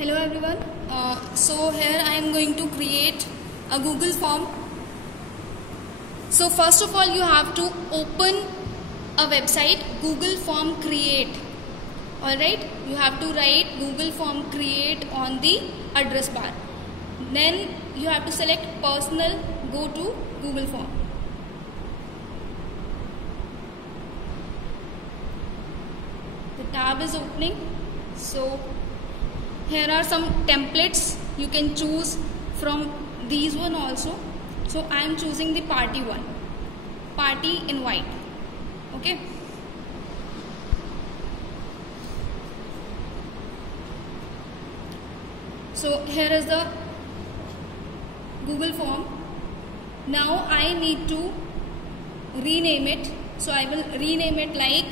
Hello everyone. So here I am going to create a Google form. So first of all you have to open a website Google Form Create. Alright, you have to write Google Form Create on the address bar. Then you have to select personal, go to Google Form. The tab is opening. So here are some templates you can choose from these one also. So I am choosing the party one, party invite. Okay. So here is the Google form. Now I need to rename it. So I will rename it like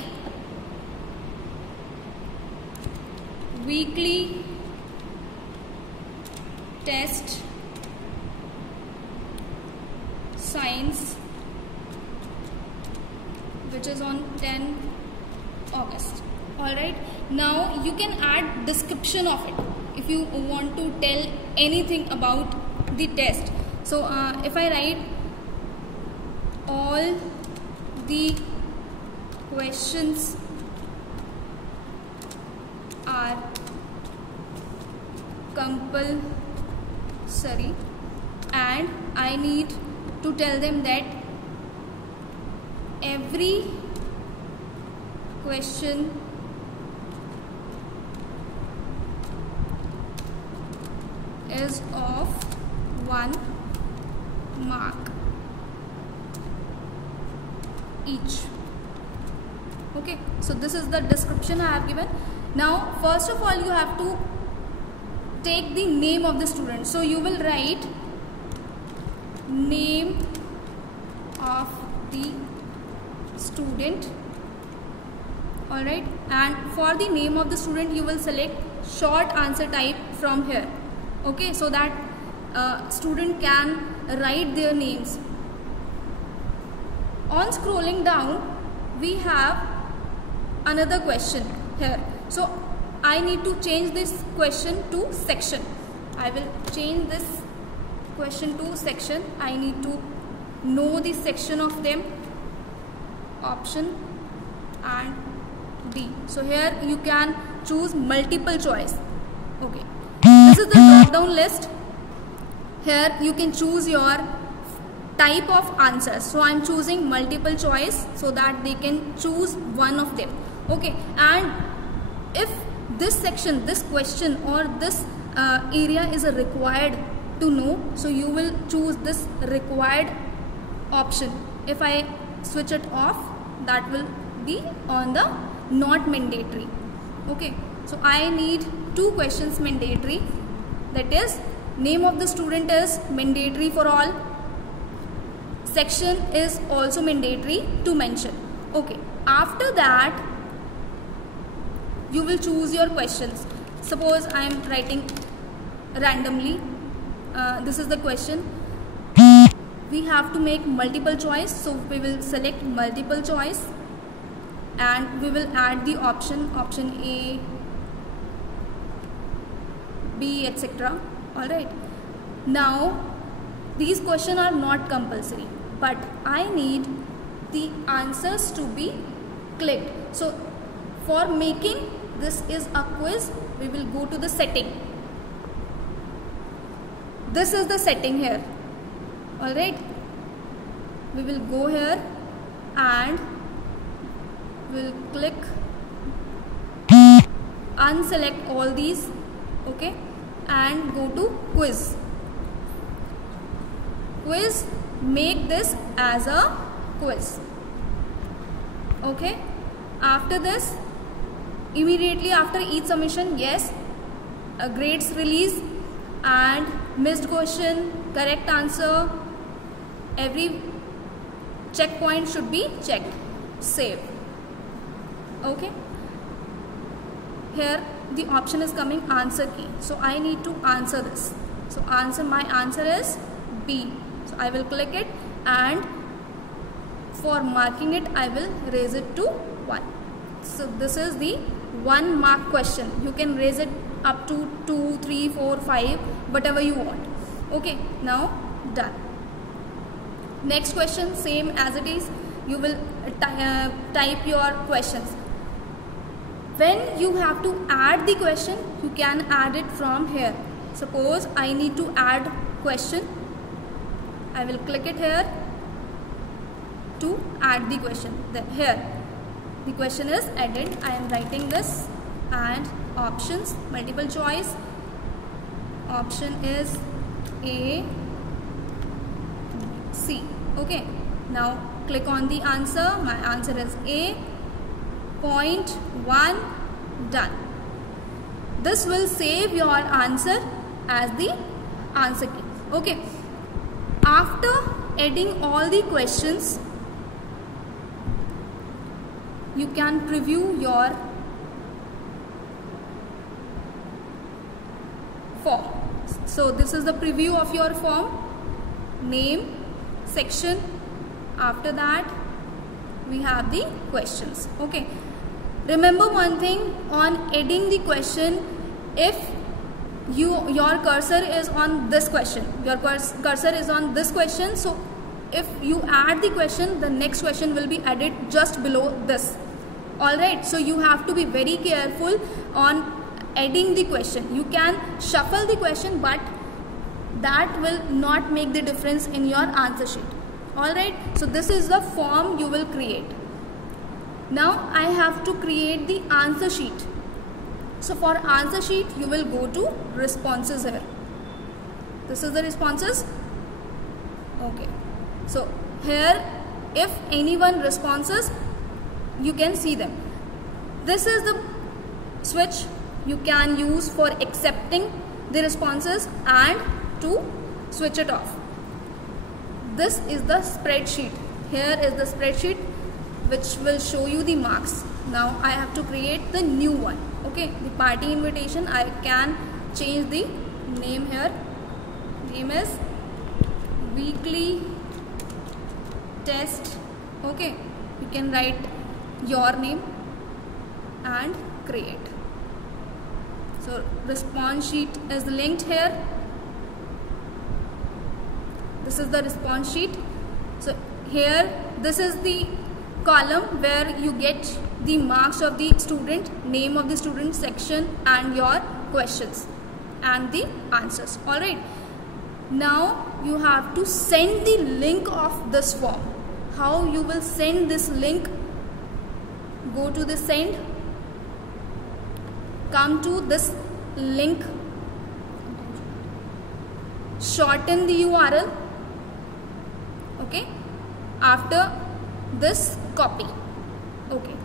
weekly test science, which is on 10 August. Alright, now you can add description of it if you want to tell anything about the test. So if I write all the questions are compulsory, and I need to tell them that every question is of 1 mark each. Okay, so this is the description I have given. Now first of all you have to take the name of the student. So you will write name of the student. Alright, and for the name of the student you will select short answer type from here. Okay, so that student can write their names. On scrolling down we have another question here. So I need to change this question to section. I will change this question to section. I need to know the section of them. Option and D. So here you can choose multiple choice. Okay. This is the drop down list. Here you can choose your type of answers. So I am choosing multiple choice so that they can choose one of them. Okay. And if this section, this question or this area is required to know, so you will choose this required option. If I switch it off, that will be on the not mandatory. Okay, so I need 2 questions mandatory, that is name of the student is mandatory for all, section is also mandatory to mention. Okay, after that you will choose your questions. Suppose I am writing randomly, this is the question. We have to make multiple choice, so we will select multiple choice and we will add the option A, B, etc. Alright, now these questions are not compulsory, but I need the answers to be clicked. So for making this is a quiz, we will go to the setting. This is the setting here. Alright, we will go here and we'll click unselect all these. Okay, and go to quiz. Quiz, make this as a quiz. Okay, after this, immediately after each submission, yes, grades release and missed question, correct answer, every checkpoint should be checked. Save. Okay, here the option is coming answer key, so I need to answer this. So my answer is B. So I will click it, and for marking it I will raise it to 1. So this is the 1 mark question. You can raise it up to 2, 3, 4, 5, whatever you want. Okay, now done. Next question, same as it is. You will type your questions. When you have to add the question, you can add it from here. Suppose I need to add question. I will click it here to add the question. Here the question is added. I am writing this, and options, multiple choice. Option is A, C. Okay, now click on the answer. My answer is A. Point 1, done. This will save your answer as the answer key. Okay, after adding all the questions, you can preview your form. So this is the preview of your form. Name, section, after that we have the questions. Okay, remember one thing, on adding the question, if your cursor is on this question, your cursor is on this question, so if you add the question, the next question will be added just below this. Alright, so you have to be very careful on adding the question. You can shuffle the question, but that will not make the difference in your answer sheet. Alright, so this is the form you will create. Now I have to create the answer sheet. So for answer sheet, you will go to responses here. This is the responses. Okay, so here if anyone responses, you can see them. This is the switch you can use for accepting the responses and to switch it off. This is the spreadsheet. Here is the spreadsheet which will show you the marks. Now I have to create the new one. Okay, the party invitation, I can change the name here. Name is weekly test. Okay, you can write your name and create. So response sheet is linked here. This is the response sheet. So here this is the column where you get the marks of the student, name of the student, section, and your questions and the answers. Alright, now you have to send the link of this form. How you will send this link? Go to the send, come to this link, shorten the URL. Okay, after this copy. Okay,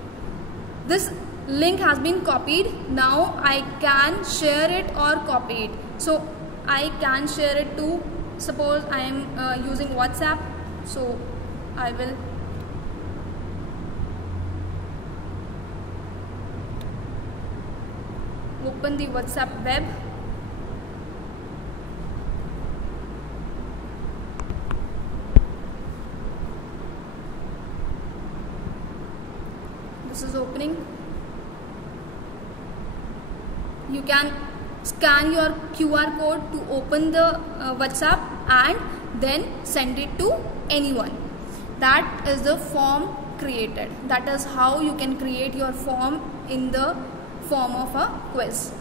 this link has been copied. Now I can share it or copy it. So I can share it to, suppose I am using WhatsApp, so I will open the WhatsApp web. This is opening. You can scan your QR code to open the WhatsApp and then send it to anyone. That is the form created. That is how you can create your form in the form of a quiz.